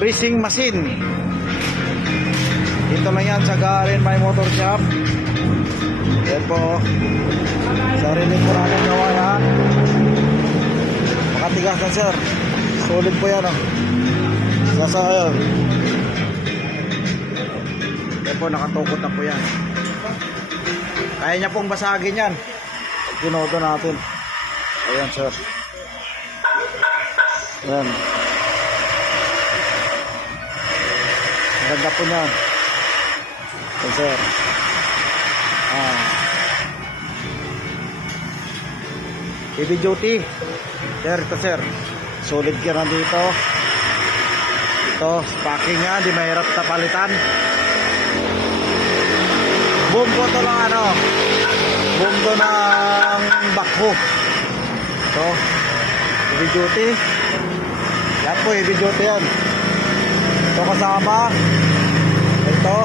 Greasing machine. Dito lang yan sa Garen My Motor Shop. Yan po. Sarili po natin gawa yan. Makatigas na sir. Solid po yan. Sasayon. Yan po, nakatukot na po yan. Kaya niya pong basagin yan. Ginodo natin. Ayan sir. Ayan. Ganda po niyan. Ayan sir. Heavy duty. Sir, ito sir. Solid ka na dito. Ito, packing nga. Di mahirap na palitan. Boom po ito lang ano. Boom to ng backhook. Ito. Heavy duty. Yan po, heavy duty yan. Ito kasama. Ito.